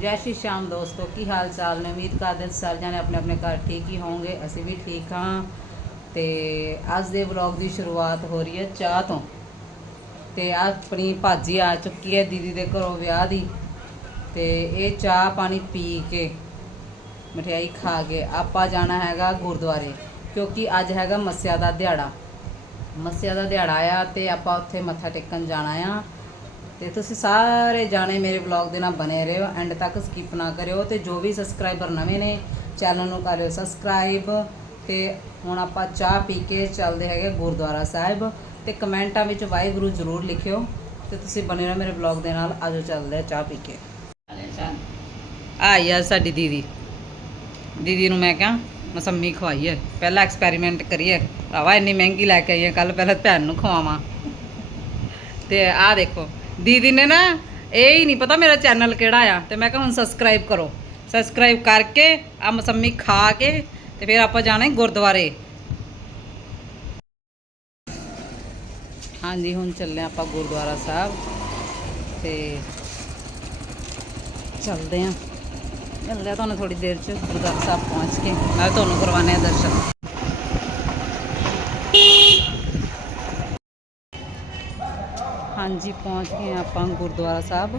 ਜੈ ਸ਼੍ਰੀ ਸ਼ਾਮ ਦੋਸਤੋ, ਕੀ ਹਾਲ ਚਾਲ ਨੇ? ਉਮੀਦ ਕਰਦੇ ਹਾਂ ਸਾਰੇ ਜਾਣੇ ਆਪਣੇ ਆਪਣੇ ਘਰ ਠੀਕ ਹੀ ਹੋਵੋਗੇ, ਅਸੀਂ ਵੀ ਠੀਕ ਹਾਂ। ਤੇ ਅੱਜ ਦੇ ਵਲੌਗ ਦੀ ਸ਼ੁਰੂਆਤ ਹੋ ਰਹੀ ਹੈ ਚਾਹ ਤੋਂ। ਤੇ ਆਪਣੀ ਭਾਜੀ ਆ ਚੁੱਕੀ ਹੈ ਦੀਦੀ ਦੇ ਘਰੋਂ ਵਿਆਹ ਦੀ। ਤੇ ਇਹ ਚਾਹ ਪਾਣੀ ਪੀ ਕੇ ਮਠਿਆਈ ਖਾ ਕੇ ਆਪਾਂ ਜਾਣਾ ਹੈਗਾ ਗੁਰਦੁਆਰੇ, ਕਿਉਂਕਿ ਅੱਜ ਹੈਗਾ ਮੱਸਿਆ ਦਾ ਦਿਹਾੜਾ। ਮੱਸਿਆ ਦਾ ਦਿਹਾੜਾ ਆ ਤੇ ਆਪਾਂ ਉੱਥੇ ਮੱਥਾ ਟੇਕਣ ਜਾਣਾ ਆ। ਤੇ ਤੁਸੀਂ ਸਾਰੇ ਜਾਣੇ ਮੇਰੇ ਵਲੌਗ ਦੇ ਨਾਲ ਬਨੇ ਰਹੋ ਐਂਡ ਤੱਕ ਸਕਿਪ ਨਾ ਕਰਿਓ ਤੇ ਜੋ ਵੀ ਸਬਸਕ੍ਰਾਈਬਰ ਨਵੇਂ ਨੇ ਚੈਨਲ ਨੂੰ ਕਰਿਓ ਸਬਸਕ੍ਰਾਈਬ ਤੇ ਹੁਣ ਆਪਾਂ ਚਾਹ ਪੀ ਕੇ ਚੱਲਦੇ ਹੈਗੇ ਗੁਰਦੁਆਰਾ ਸਾਹਿਬ ਤੇ ਕਮੈਂਟਾਂ ਵਿੱਚ ਵਾਹਿਗੁਰੂ ਜ਼ਰੂਰ ਲਿਖਿਓ ਤੇ ਤੁਸੀਂ ਬਨੇ ਰਹੋ ਮੇਰੇ ਵਲੌਗ ਦੇ ਨਾਲ, ਆਜੋ ਚੱਲਦੇ ਆ ਚਾਹ ਪੀ ਕੇ। ਆ ਯਾਰ ਸਾਡੀ ਦੀਦੀ। ਦੀਦੀ ਨੂੰ ਮੈਂ ਕਿਹਾ ਮਸੰਮੀ ਖਵਾਈ ਹੈ ਪਹਿਲਾ ਐਕਸਪੈਰੀਮੈਂਟ ਕਰੀਏ। ਭਰਾਵਾ, ਇੰਨੀ ਮਹਿੰਗੀ ਲੈ ਕੇ ਆਈ ਹੈ ਕੱਲ ਪਹਿਲਾਂ ਭੈਣ ਨੂੰ ਖਵਾਵਾਂ। ਤੇ ਆਹ ਦੇਖੋ ਦੀਦੀ ਨੇ ਨਾ ਇਹ ਹੀ ਨਹੀਂ ਪਤਾ ਮੇਰਾ ਚੈਨਲ ਕਿਹੜਾ ਆ, ਤੇ ਮੈਂ ਕਿਹਾ ਹੁਣ ਸਬਸਕ੍ਰਾਈਬ ਕਰੋ। ਸਬਸਕ੍ਰਾਈਬ ਕਰਕੇ ਆ ਮਸੰਮੀ ਖਾ ਕੇ ਤੇ ਫਿਰ ਆਪਾਂ ਜਾਣਾ ਹੈ ਗੁਰਦੁਆਰੇ। ਹਾਂਜੀ, ਹੁਣ ਚੱਲੇ ਆਪਾਂ ਗੁਰਦੁਆਰਾ ਸਾਹਿਬ ਤੇ ਚੱਲਦੇ ਆਂ ਚੱਲਦੇ ਆ ਤੁਹਾਨੂੰ ਥੋੜੀ ਦੇਰ ਚ ਗੁਰਦੁਆਰਾ ਸਾਹਿਬ ਪਹੁੰਚ ਕੇ। ਮੈਂ ਤੁਹਾਨੂੰ ਕਰਵਾਣੇ ਆ ਦਰਸ਼ਨ। ਹਾਂਜੀ ਪਹੁੰਚ ਗਏ ਆਪਾਂ ਗੁਰਦੁਆਰਾ ਸਾਹਿਬ।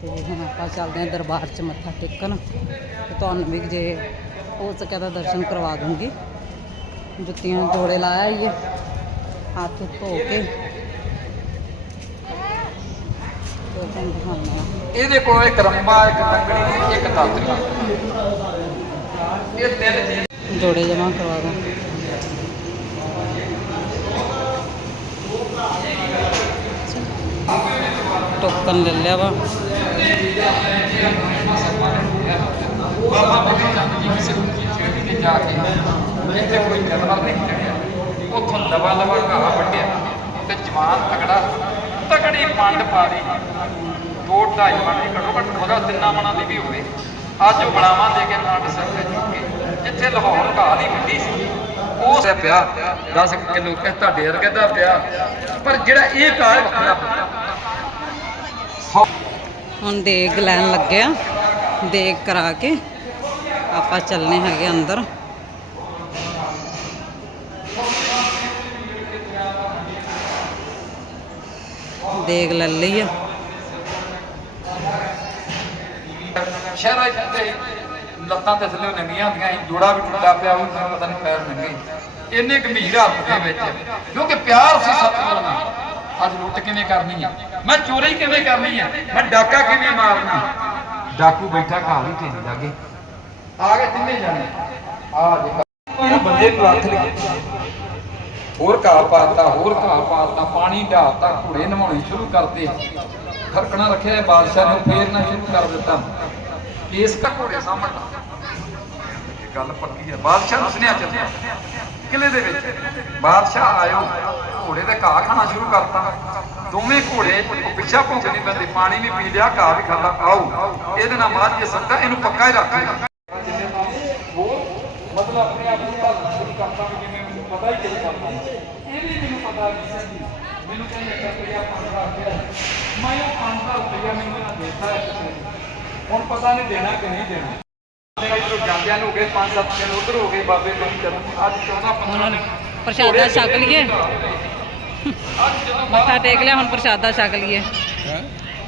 ਤੇ ਹੁਣ ਆਪਾਂ ਚੱਲਦੇ ਹਾਂ ਦਰਬਾਰ 'ਚ ਮੱਥਾ ਟੇਕਣ। ਤੇ ਤੁਹਾਨੂੰ ਵੀ ਜੇ ਹੋ ਸਕਿਆ ਤਾਂ ਦਰਸ਼ਨ ਕਰਵਾ ਦੂੰਗੀ। ਜੁੱਤੀਆਂ ਜੋੜੇ ਲਾਇਆ ਹੀ ਹੈ ਹੱਥ ਧੋ ਕੇ। ਇਹਦੇ ਕੋਲ ਇੱਕ ਰੰਬਾ ਇੱਕ ਤੰਗੜੀ ਇੱਕ ਦਾਤਰੀ ਇਹ ਤਿੰਨ ਜੋੜੇ ਜਮਾ ਕਰਵਾ ਦਾਂ। ਟੋਕਨ ਲੈ ਲਿਆ ਵਾ। ਬਾਬਾ ਬੁੱਢੀ ਜੀ ਕਿਸੇ ਉੱਚੀ ਛੇੜੀ ਤੇ ਜਾ ਕੇ ਇੱਥੇ ਕੋਈ ਜਨਰਲ ਨਹੀਂ ਚੜਿਆ ਉੱਥੋਂ ਲਵਾ ਲਵਾ ਘਾਹ ਵੱਢਿਆ ਤੇ ਜਵਾਨ ਤਕੜਾ, ਤਕੜੀ ਪੰਡ ਪਾ ਦੋ ਢਾਈ ਮਣ ਦੀ ਘੱਟੋ ਘੱਟ ਉਹਦਾ ਤਿੰਨਾਂ ਮਣਾਂ ਦੀ ਵੀ ਹੋਵੇ। ਅੱਜ ਉਹ ਬੜਾਵਾਂ ਦੇ ਕੇ ਪੰਡ ਸਿਰ ਤੇ ਕੇ ਜਿੱਥੇ ਲਾਹੌਰ ਘਾਹ ਦੀ ਵੱਡੀ ਸੀ, ਉਹ ਸੇ ਪਿਆ। 10 ਕਿਲੋ ਕਿ ਤੁਹਾਡੇ ਵਰਗੇ ਦਾ ਪਿਆ। ਪਰ ਜਿਹੜਾ ਇਹ ਘਾਹ ਵੱਖਰਾ ਹੁਣ ਦੇਗ ਲੈਣ ਲੱਗਿਆ ਦੇਗ ਕਰਾ ਕੇ ਆਪਾਂ ਚੱਲਨੇ ਹੈਗੇ ਅੰਦਰ। ਦੇਗ ਲੈ ਲਈ ਆ। ਸ਼ਹਿਰਾਂ ਚ ਲੱਤਾਂ ਤੇ ਥੱਲੇ ਨੰਗੀਆਂ ਹੁੰਦੀਆਂ ਸੀ, ਜੋੜਾ ਵੀ ਟੁੱਟਾ ਪਿਆ ਉਹ ਪਤਾ ਨਹੀਂ ਪੈਰ ਨੰਗੇ। ਇੰਨੇ ਗੰਭੀਰ ਹਾਲਤ ਦੇ ਵਿੱਚ, ਕਿਉਂਕਿ ਪਿਆਰ ਸੀ ਸਤਿਗੁਰੂ ਨਾਲ। ਅੱਜ ਲੁੱਟ ਕਿਵੇਂ ਕਰਨੀ ਆ ਮੈਂ ਚੋਰੀ ਕਿਵੇਂ ਕਰਨੀ ਆ ਮੈਂ ਡਾਕਾ ਕਿਵੇਂ ਮਾਰਨਾ? ਡਾਕੂ ਬੈਠਾ ਘਾਹ ਵੀ ਢੇਰੀ ਲਾਗੇ। ਆ ਗਏ ਤਿੰਨੇ ਜਾਣੇ। ਆ ਜੇ ਇਹਨੂੰ ਬੰਦੇ ਨੂੰ ਹੱਥ ਲਿਆ ਹੋਰ ਘਾਹ ਪਾਤਾ, ਹੋਰ ਘਾਹ ਪਾਤਾ, ਪਾਣੀ ਢਾਤਾ ਘੋੜੇ ਨਵਾਉਣੇ ਸ਼ੁਰੂ ਕਰਤੇ। ਖਰਕਣਾ ਰੱਖਿਆ ਬਾਦਸ਼ਾਹ ਨੇ ਫੇਰਨਾ ਸ਼ੁਰੂ ਕਰ ਦਿੱਤਾ। ਕੇਸ ਕਾ ਘੋੜੇ ਸਾਹਮਣੇ। ਗੱਲ ਪੱਕੀ ਹੈ। ਬਾਦਸ਼ਾਹ ਨੂੰ ਸੁਨੇਹਾ ਚੱਲਿਆ ਕਿਲੇ ਦੇ ਵਿੱਚ। ਬਾਦਸ਼ਾਹ ਆਇਓ, ਘੋੜੇ ਤੇ ਘਾਹ ਖਾਣਾ ਸ਼ੁਰੂ ਕਰਤਾ। ਦੋਵੇਂ ਘੋੜੇ ਉਹ ਪਿੱਛਾ ਭੌਂਕ ਨਹੀਂ ਪੈਂਦੇ, ਪਾਣੀ ਵੀ ਪੀ ਲਿਆ, ਘਾਹ ਵੀ ਖਾਂਦਾ ਆਓ, ਇਹਦੇ ਨਾਲ ਮਾਰ ਜੇ ਸਕਦਾ ਇਹਨੂੰ ਪੱਕਾ ਹੀ ਰੱਖ ਉਹ ਮਤਲਬ ਆਪਣੇ ਆਪ ਨੂੰ ਤਾਂ ਸ਼ੁਰੂ ਕਰਤਾ ਵੀ ਜਿਵੇਂ ਮੈਨੂੰ ਪਤਾ ਹੀ ਕਿਹੜੀ ਕਰਦਾ ਇਹ ਵੀ ਮੈਨੂੰ ਪਤਾ ਨਹੀਂ ਸੀ ਮੈਨੂੰ ਕਹਿੰਦੇ ਕਿ ਰੁਪਇਆ 5000 ਰੁਪਇਆ। ਮੈਂ ਉਹ 5000 ਰੁਪਇਆ ਮੈਨੂੰ ਨਾ ਦੇਤਾ ਹੈ ਕਿਸੇ ਨੇ ਹੁਣ ਪਤਾ ਨਹੀਂ ਦੇਣਾ ਕਿ ਨਹੀਂ ਦੇਣਾ। ਤੇ ਇਧਰੋਂ ਜਾਂਦਿਆਂ ਨੂੰ ਹੋ ਗਏ 5-7 ਦਿਨ ਉਧਰ ਹੋ ਗਏ ਬਾਬੇ ਤੋਂ ਚੱਲਣ ਅੱਜ 14-15 ਨੇ ਪ੍ਰਸ਼ਾਦਾ ਛਕ ਲਈਏ। ਅੱਜ ਜਦੋਂ ਮੱਥਾ ਟੇਕ ਲਿਆ ਹੁਣ ਪ੍ਰਸ਼ਾਦਾ ਛਕ ਲਈਏ।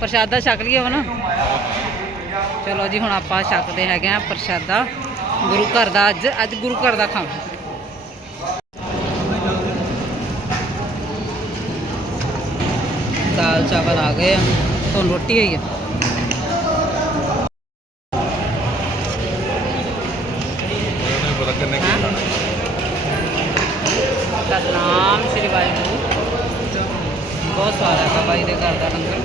ਪ੍ਰਸ਼ਾਦਾ ਛਕ ਲਈਏ ਹੁਣ। ਚਲੋ ਜੀ ਹੁਣ ਆਪਾਂ ਛਕਦੇ ਹੈਗੇ ਆ ਪ੍ਰਸ਼ਾਦਾ। ਗੁਰੂ ਘਰ ਦਾ ਅੱਜ ਅੱਜ ਗੁਰੂ ਘਰ ਦਾ ਖਾਣਾ। ਦਾਲ ਚਾਵਲ ਆ ਗਏ ਆ। ਹੁਣ ਰੋਟੀ ਹੋਈ ਆ। ਸਤਨਾਮ ਸ੍ਰੀ ਵਾਹਿਗੁਰੂ। ਬਹੁਤ ਸਵਾਦ ਹੈ ਬਾਬਾ ਜੀ ਦੇ ਘਰ ਦਾ ਲੰਗਰ।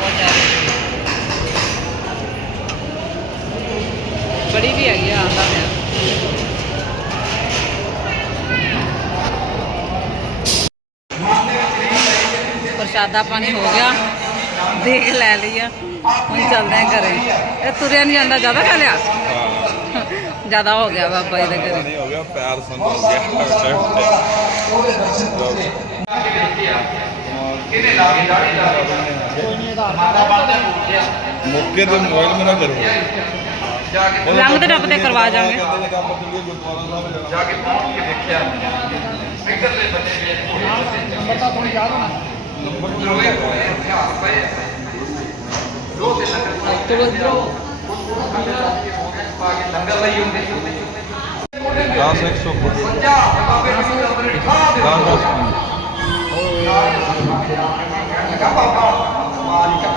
ਬਹੁਤ ਟੈਸਟੀ ਬੜੀ ਵੀ ਹੈਗੀ ਆ ਆਂਦਾ ਪਿਆ। ਪ੍ਰਸ਼ਾਦਾ ਪਾਣੀ ਹੋ ਗਿਆ। ਦੇਖ ਲੈ ਲਈ ਆ। ਹੁਣ ਚੱਲਦੇ ਆ ਘਰੇ। ਇਹ ਤੁਰਿਆ ਨਹੀਂ ਜਾਂਦਾ ਜ਼ਿਆਦਾ ਖਾ ਲਿਆ? ਜ਼ਿਆਦਾ ਹੋ ਗਿਆ ਬਾਬਾ ਜੀ ਦੇ ਘਰੇ। ਨਹੀਂ ਹੋ ਗਿਆ ਪੈਰ ਸੰਦ ਹੋ ਗਿਆ ਮੌਕੇ ਤੇ ਮੋਬਾਈਲ ਮੇਰਾ ਕਰੋ ਜਾ ਕੇ ਲੰਘਦੇ ਟੱਪਦੇ ਕਰਵਾ ਜਾਵਾਂਗੇ। ਜਾ ਕੇ। ਪਹੁੰਚ ਕੇ ਦੇਖਿਆ। ਇੱਧਰਲੇ ਬੰਦੇ ਵੇਚ ਨੰਬਰ ਤਾਂ ਤੁਹਾਨੂੰ ਯਾਦ ਹੋਣਾ ਲੋਏ ਹੋਏ ਹਥਿਆਰ ਪਏ ਦੋ ਤੇ ਲੰਗਰ ਤੇ ਵੱਜੋ ਪਾ ਕੇ ਲੰਗਰ ਲਈ ਹੁੰਦੇ 10 100 ਬਾਬੇ ਜੀ ਦਾ ਬਰੇ ਠਾ ਦੇ 10 10 ਲਗਾ ਬਾਬਾ ਮਾਲ ਚੱਕ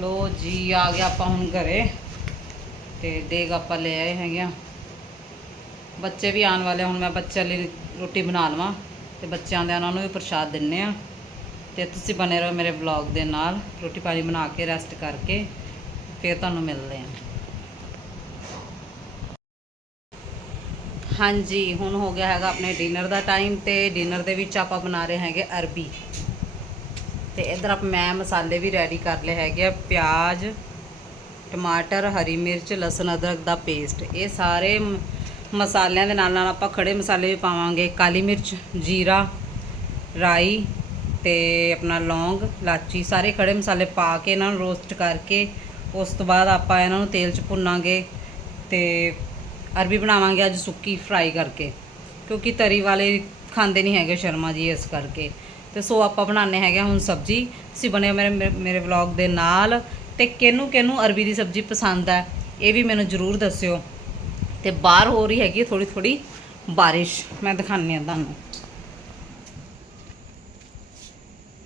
ਲੋ ਜੀ, ਆ ਗਿਆ ਆਪਾਂ ਹੁਣ ਘਰੇ। ਤੇ ਦੇਗ ਆਪਾਂ ਲੈ ਆਏ ਹੈਗੇ ਆ। ਬੱਚੇ ਵੀ ਆਉਣ ਵਾਲੇ ਹੁਣ ਮੈਂ ਬੱਚਿਆਂ ਲਈ ਰੋਟੀ ਬਣਾ ਲਵਾਂ। ਤੇ ਬੱਚਿਆਂ ਦੇ ਉਹਨਾਂ ਨੂੰ ਵੀ ਪ੍ਰਸ਼ਾਦ ਦਿੰਨੇ ਆ। ਤੇ ਤੁਸੀਂ ਬਨੇ ਰਹੋ ਮੇਰੇ ਵਲੌਗ ਦੇ ਨਾਲ, ਰੋਟੀ ਪਾਣੀ ਬਣਾ ਕੇ ਰੈਸਟ ਕਰਕੇ, ਫਿਰ ਤੁਹਾਨੂੰ ਮਿਲਦੇ ਹਾਂ। ਹਾਂਜੀ, ਹੁਣ ਹੋ ਗਿਆ ਹੈਗਾ ਆਪਣੇ ਡਿਨਰ ਦਾ ਟਾਈਮ ਤੇ ਡਿਨਰ ਦੇ ਵਿੱਚ ਆਪਾਂ ਬਣਾ ਰਹੇ ਹੈਗੇ ਅਰਬੀ। ਤੇ ਇਧਰ ਆਪ ਮੈਂ ਮਸਾਲੇ ਵੀ ਰੈਡੀ ਕਰ ਲਏ ਹੈਗੇ ਆ, ਪਿਆਜ਼, ਟਮਾਟਰ, ਹਰੀ ਮਿਰਚ, ਲਸਣ, ਅਦਰਕ ਦਾ ਪੇਸਟ ਇਹ ਸਾਰੇ ਮ- ਮਸਾਲਿਆਂ ਦੇ ਨਾਲ ਨਾਲ ਆਪਾਂ ਖੜੇ ਮਸਾਲੇ ਵੀ ਪਾਵਾਂਗੇ। ਕਾਲੀ ਮਿਰਚ, ਜੀਰਾ, ਰਾਈ ਤੇ ਆਪਣਾ ਲੌਂਗ, ਲਾਚੀ ਸਾਰੇ ਖੜੇ ਮਸਾਲੇ ਪਾ ਕੇ ਇਹਨਾਂ ਨੂੰ ਰੋਸਟ ਕਰਕੇ, ਉਸ ਤੋਂ ਬਾਅਦ ਆਪਾਂ ਇਹਨਾਂ ਨੂੰ ਤੇਲ 'ਚ ਭੁੰਨਾਂਗੇ ਤੇ ਅਰਬੀ ਬਣਾਵਾਂਗੇ ਅੱਜ ਸੁੱਕੀ ਫਰਾਈ ਕਰਕੇ, ਕਿਉਂਕਿ ਤਰੀ ਵਾਲੇ ਖਾਂਦੇ ਨਹੀਂ ਹੈਗੇ ਸ਼ਰਮਾ ਜੀ ਇਸ ਕਰਕੇ। ਤੇ ਸੋ ਆਪਾਂ ਬਣਾਉਂਦੇ ਹੈਗੇ ਹੁਣ ਸਬਜੀ, ਤੁਸੀਂ ਬਣੇ ਮੇਰੇ, ਮੇਰੇ- ਮੇਰੇ ਵਲੌਗ ਦੇ ਨਾਲ ਤੇ ਕਿਹਨੂੰ ਕਿਹਨੂੰ ਅਰਬੀ ਦੀ ਸਬਜੀ ਪਸੰਦ ਹੈ, ਇਹ ਵੀ ਮੈਨੂੰ ਜ਼ਰੂਰ ਦੱਸਿਓ। ਤੇ ਬਾਹਰ ਹੋ ਰਹੀ ਹੈਗੀ ਥੋੜੀ ਥੋੜੀ ਬਾਰਿਸ਼, ਮੈਂ ਦਿਖਾਉਂਦੀ ਹਾਂ ਤੁਹਾਨੂੰ।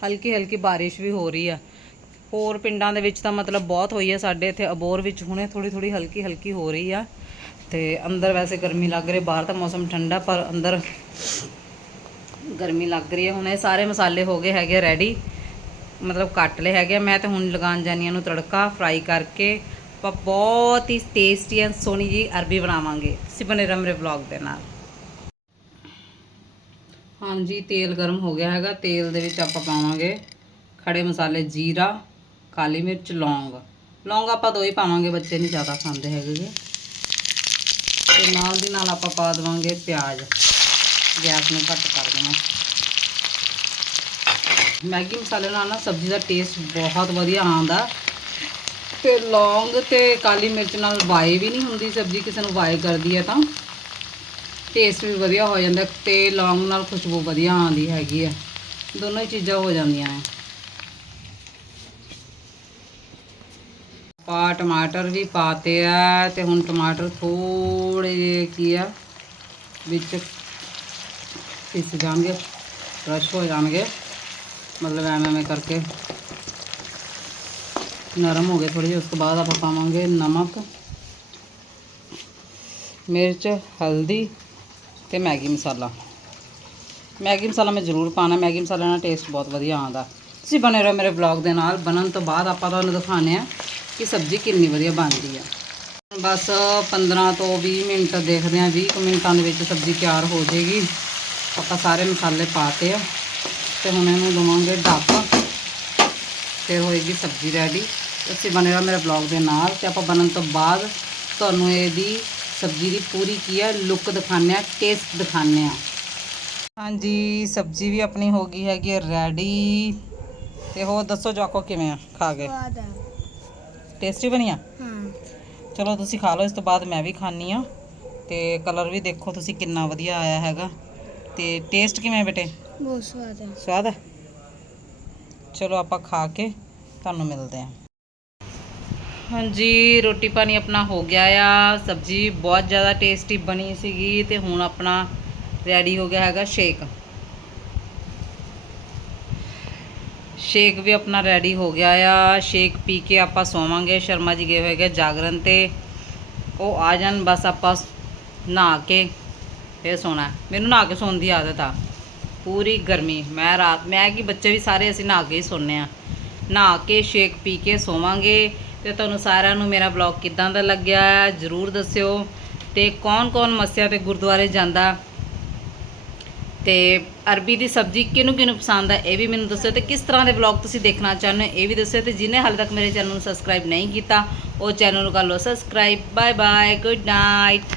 ਹਲਕੀ ਹਲਕੀ ਬਾਰਿਸ਼ ਵੀ ਹੋ ਰਹੀ ਆ। ਹੋਰ ਪਿੰਡਾਂ ਦੇ ਵਿੱਚ ਤਾਂ ਮਤਲਬ ਬਹੁਤ ਹੋਈ ਆ। ਸਾਡੇ ਇੱਥੇ ਅਬੋਰ ਵਿੱਚ ਹੁਣੇ ਥੋੜੀ ਥੋੜੀ ਹਲਕੀ ਹਲਕੀ ਹੋ ਰਹੀ ਆ। ਤੇ ਅੰਦਰ ਵੈਸੇ ਗਰਮੀ ਲੱਗ ਰਹੀ, ਬਾਹਰ ਤਾਂ ਮੌਸਮ ਠੰਡਾ, ਪਰ ਅੰਦਰ ਗਰਮੀ ਲੱਗ ਰਹੀ ਹੈ ਹੁਣ ਇਹ ਸਾਰੇ ਮਸਾਲੇ ਹੋ ਗਏ ਹੈਗੇ ਰੈਡੀ ਮਤਲਬ ਕੱਟ ਲਏ ਹੈਗੇ ਆ। ਮੈਂ ਤਾਂ ਹੁਣ ਲਗਾਉਣ ਜਾਨੀ ਆ ਨੂੰ ਤੜਕਾ ਫਰਾਈ ਕਰਕੇ। ਆਪਾਂ ਬਹੁਤ ਹੀ ਟੇਸਟੀ ਐਂਡ ਸੋਹਣੀ ਜੀ ਅਰਬੀ ਬਣਾਵਾਂਗੇ। ਤੁਸੀਂ ਬਨੇ ਮੇਰੇ ਵਲੌਗ ਦੇ ਨਾਲ। ਹਾਂਜੀ, ਤੇਲ ਗਰਮ ਹੋ ਗਿਆ ਹੈਗਾ। ਤੇਲ ਦੇ ਵਿੱਚ ਆਪਾਂ ਪਾਵਾਂਗੇ ਖੜੇ ਮਸਾਲੇ ਜੀਰਾ, ਕਾਲੀ ਮਿਰਚ, ਲੌਂਗ। ਲੌਂਗ ਆਪਾਂ ਦੋ ਹੀ ਪਾਵਾਂਗੇ, ਬੱਚੇ ਨਹੀਂ ਜ਼ਿਆਦਾ ਖਾਂਦੇ ਹੈਗੇ ਗੇ। ਤੇ ਨਾਲ ਦੀ ਨਾਲ ਆਪਾਂ ਪਾ ਦੇਵਾਂਗੇ ਪਿਆਜ਼। ਗੈਸ ਨੂੰ ਘੱਟ ਕਰ ਦੇਣਾ। ਮੈਗੀ ਮਸਾਲੇ ਨਾਲ ਨਾ ਸਬਜ਼ੀ ਦਾ ਟੇਸਟ ਬਹੁਤ ਵਧੀਆ ਆਉਂਦਾ। ਤੇ ਲੌਂਗ ਤੇ ਕਾਲੀ ਮਿਰਚ ਨਾਲ ਵਾਏ ਵੀ ਨਹੀਂ ਹੁੰਦੀ, ਸਬਜ਼ੀ ਕਿਸੇ ਨੂੰ ਵਾਏ ਕਰਦੀ ਹੈ ਤਾਂ। ਟੇਸਟ ਵੀ ਵਧੀਆ ਹੋ ਜਾਂਦਾ ਤੇ ਲੌਂਗ ਨਾਲ ਖੁਸ਼ਬੂ ਵਧੀਆ ਆਉਂਦੀ ਹੈਗੀ ਆ। ਦੋਨੋਂ ਹੀ ਚੀਜ਼ਾਂ ਹੋ ਜਾਂਦੀਆਂ ਆ। ਪਾ ਟਮਾਟਰ ਵੀ ਪਾਤੇ ਆ ਤੇ ਹੁਣ ਟਮਾਟਰ ਥੋੜੇ ਜਿਹੇ ਕੀ ਆ, ਵਿੱਚ ਪਿਸ ਜਾਣਗੇ ਕ੍ਰਸ਼ ਹੋ ਜਾਣਗੇ। ਮਤਲਬ ਐਵੇਂ ਐਵੇਂ ਕਰਕੇ ਨਰਮ ਹੋ ਗਏ ਥੋੜੇ ਜਿਹੇ, ਉਸ ਤੋਂ ਬਾਅਦ ਆਪਾਂ ਪਾਵਾਂਗੇ ਨਮਕ, ਮਿਰਚ, ਹਲਦੀ ਤੇ ਮੈਗੀ ਮਸਾਲਾ। ਮੈਗੀ ਮਸਾਲਾ ਮੈਂ ਜ਼ਰੂਰ ਪਾਣਾ ਮੈਗੀ ਮਸਾਲੇ ਨਾਲ ਟੇਸਟ ਬਹੁਤ ਵਧੀਆ ਆਉਂਦਾ। ਤੁਸੀਂ ਬਣੇ ਰਹੋ ਮੇਰੇ ਵਲੌਗ ਦੇ ਨਾਲ, ਬਣਨ ਤੋਂ ਬਾਅਦ ਆਪਾਂ ਤੁਹਾਨੂੰ ਦਿਖਾਉਂਦੇ ਆ ਕਿ ਸਬਜ਼ੀ ਕਿੰਨੀ ਵਧੀਆ ਬਣਦੀ ਆ। ਬਸ 15 ਤੋਂ 20 ਮਿੰਟ ਦੇਖਦੇ ਆ 20 ਕੁ ਮਿੰਟਾਂ ਦੇ ਵਿੱਚ ਸਬਜ਼ੀ ਤਿਆਰ ਹੋ ਜਾਏਗੀ। ਆਪਾਂ ਸਾਰੇ ਮਸਾਲੇ ਪਾਤੇ ਆ ਤੇ ਹੁਣ ਇਹਨੂੰ ਦਵਾਂਗੇ ਢੱਕ ਫਿਰ ਹੋਏਗੀ ਸਬਜ਼ੀ ਰੈਡੀ। ਤੁਸੀਂ ਬਣੇ ਰਹੋ ਮੇਰੇ ਵਲੌਗ ਦੇ ਨਾਲ ਤੇ ਆਪਾਂ ਬਣਨ ਤੋਂ ਬਾਅਦ ਤੁਹਾਨੂੰ ਇਹਦੀ ਸਬਜ਼ੀ ਦੀ ਪੂਰੀ ਕੀ ਹੈ ਲੁੱਕ ਦਿਖਾਉਂਦੇ ਆ ਟੇਸਟ ਦਿਖਾਉਂਦੇ ਆ ਹਾਂਜੀ ਸਬਜ਼ੀ ਵੀ ਆਪਣੀ ਹੋ ਗਈ ਹੈਗੀ ਰੈਡੀ ਤੇ ਹੋਰ ਦੱਸੋ ਜਾਕੋ ਕਿਵੇਂ ਆ ਖਾ ਕੇ ਟੇਸਟੀ ਬਣੀਆ ਹਾਂ। ਚਲੋ ਤੁਸੀਂ ਖਾ ਲਓ ਇਸ ਤੋਂ ਬਾਅਦ ਮੈਂ ਵੀ ਖਾਣੀ ਆ ਤੇ ਕਲਰ ਵੀ ਦੇਖੋ ਤੁਸੀਂ ਕਿੰਨਾ ਵਧੀਆ ਆਇਆ ਹੈਗਾ। ਤੇ ਟੇਸਟ ਕਿਵੇਂ ਬੇਟੇ? ਬਹੁਤ ਸਵਾਦ ਹੈ ਸਵਾਦ ਹੈ ਚਲੋ ਆਪਾਂ ਖਾ ਕੇ ਤੁਹਾਨੂੰ ਮਿਲਦੇ ਹਾਂ। ਹਾਂਜੀ, ਰੋਟੀ ਪਾਣੀ ਆਪਣਾ ਹੋ ਗਿਆ ਆ। ਸਬਜ਼ੀ ਬਹੁਤ ਜ਼ਿਆਦਾ ਟੇਸਟੀ ਬਣੀ ਸੀਗੀ ਤੇ ਹੁਣ ਆਪਣਾ ਰੈਡੀ ਹੋ ਗਿਆ ਹੈਗਾ ਸ਼ੇਕ ਸ਼ੇਕ ਵੀ ਆਪਣਾ ਰੈਡੀ ਹੋ ਗਿਆ ਆ। ਸ਼ੇਕ ਪੀ ਕੇ ਆਪਾਂ ਸੋਵਾਂਗੇ, ਸ਼ਰਮਾ ਜੀ ਗਏ ਹੋਏਗੇ ਜਾਗਰਣ ਤੇ। ਉਹ ਆ ਜਾਣ, ਬਸ ਆਪਾਂ ਨਹਾ ਕੇ ਫਿਰ ਸੋਣਾ। ਮੈਨੂੰ ਨਹਾ ਕੇ ਸੌਣ ਦੀ ਆਦਤ ਆ। ਪੂਰੀ ਗਰਮੀ। ਮੈਂ ਰਾਤ, ਮੈਂ ਕਿ ਬੱਚੇ ਵੀ ਸਾਰੇ ਅਸੀਂ ਨਹਾ ਕੇ ਹੀ ਸੌਂਦੇ ਆ ਨਹਾ ਕੇ ਸ਼ੇਕ ਪੀ ਕੇ ਸੋਵਾਂਗੇ। ਤੇ ਤੁਹਾਨੂੰ ਸਾਰਿਆਂ ਨੂੰ ਮੇਰਾ ਬਲੌਗ ਕਿਦਾਂ ਦਾ ਲੱਗਿਆ ਜਰੂਰ ਦੱਸਿਓ। ਤੇ ਕੌਣ ਕੌਣ ਮੱਸਿਆ ਤੇ ਗੁਰਦੁਆਰੇ ਜਾਂਦਾ? ਤੇ ਅਰਬੀ ਦੀ ਸਬਜ਼ੀ ਕਿਹਨੂੰ ਕਿਹਨੂੰ ਪਸੰਦ ਹੈ ਇਹ ਵੀ ਮੈਨੂੰ ਦੱਸਿਓ। ਤੇ ਕਿਸ ਤਰ੍ਹਾਂ ਦੇ ਵਲੌਗ ਤੁਸੀਂ ਦੇਖਣਾ ਚਾਹੁੰਦੇ ਹੋ, ਇਹ ਵੀ ਦੱਸਿਓ। ਤੇ ਜਿਹਨੇ ਹਾਲੇ ਤੱਕ ਮੇਰੇ ਚੈਨਲ ਨੂੰ ਸਬਸਕ੍ਰਾਈਬ ਨਹੀਂ ਕੀਤਾ, ਉਹ ਚੈਨਲ ਨੂੰ ਕਰ ਲਓ subscribe bye bye good night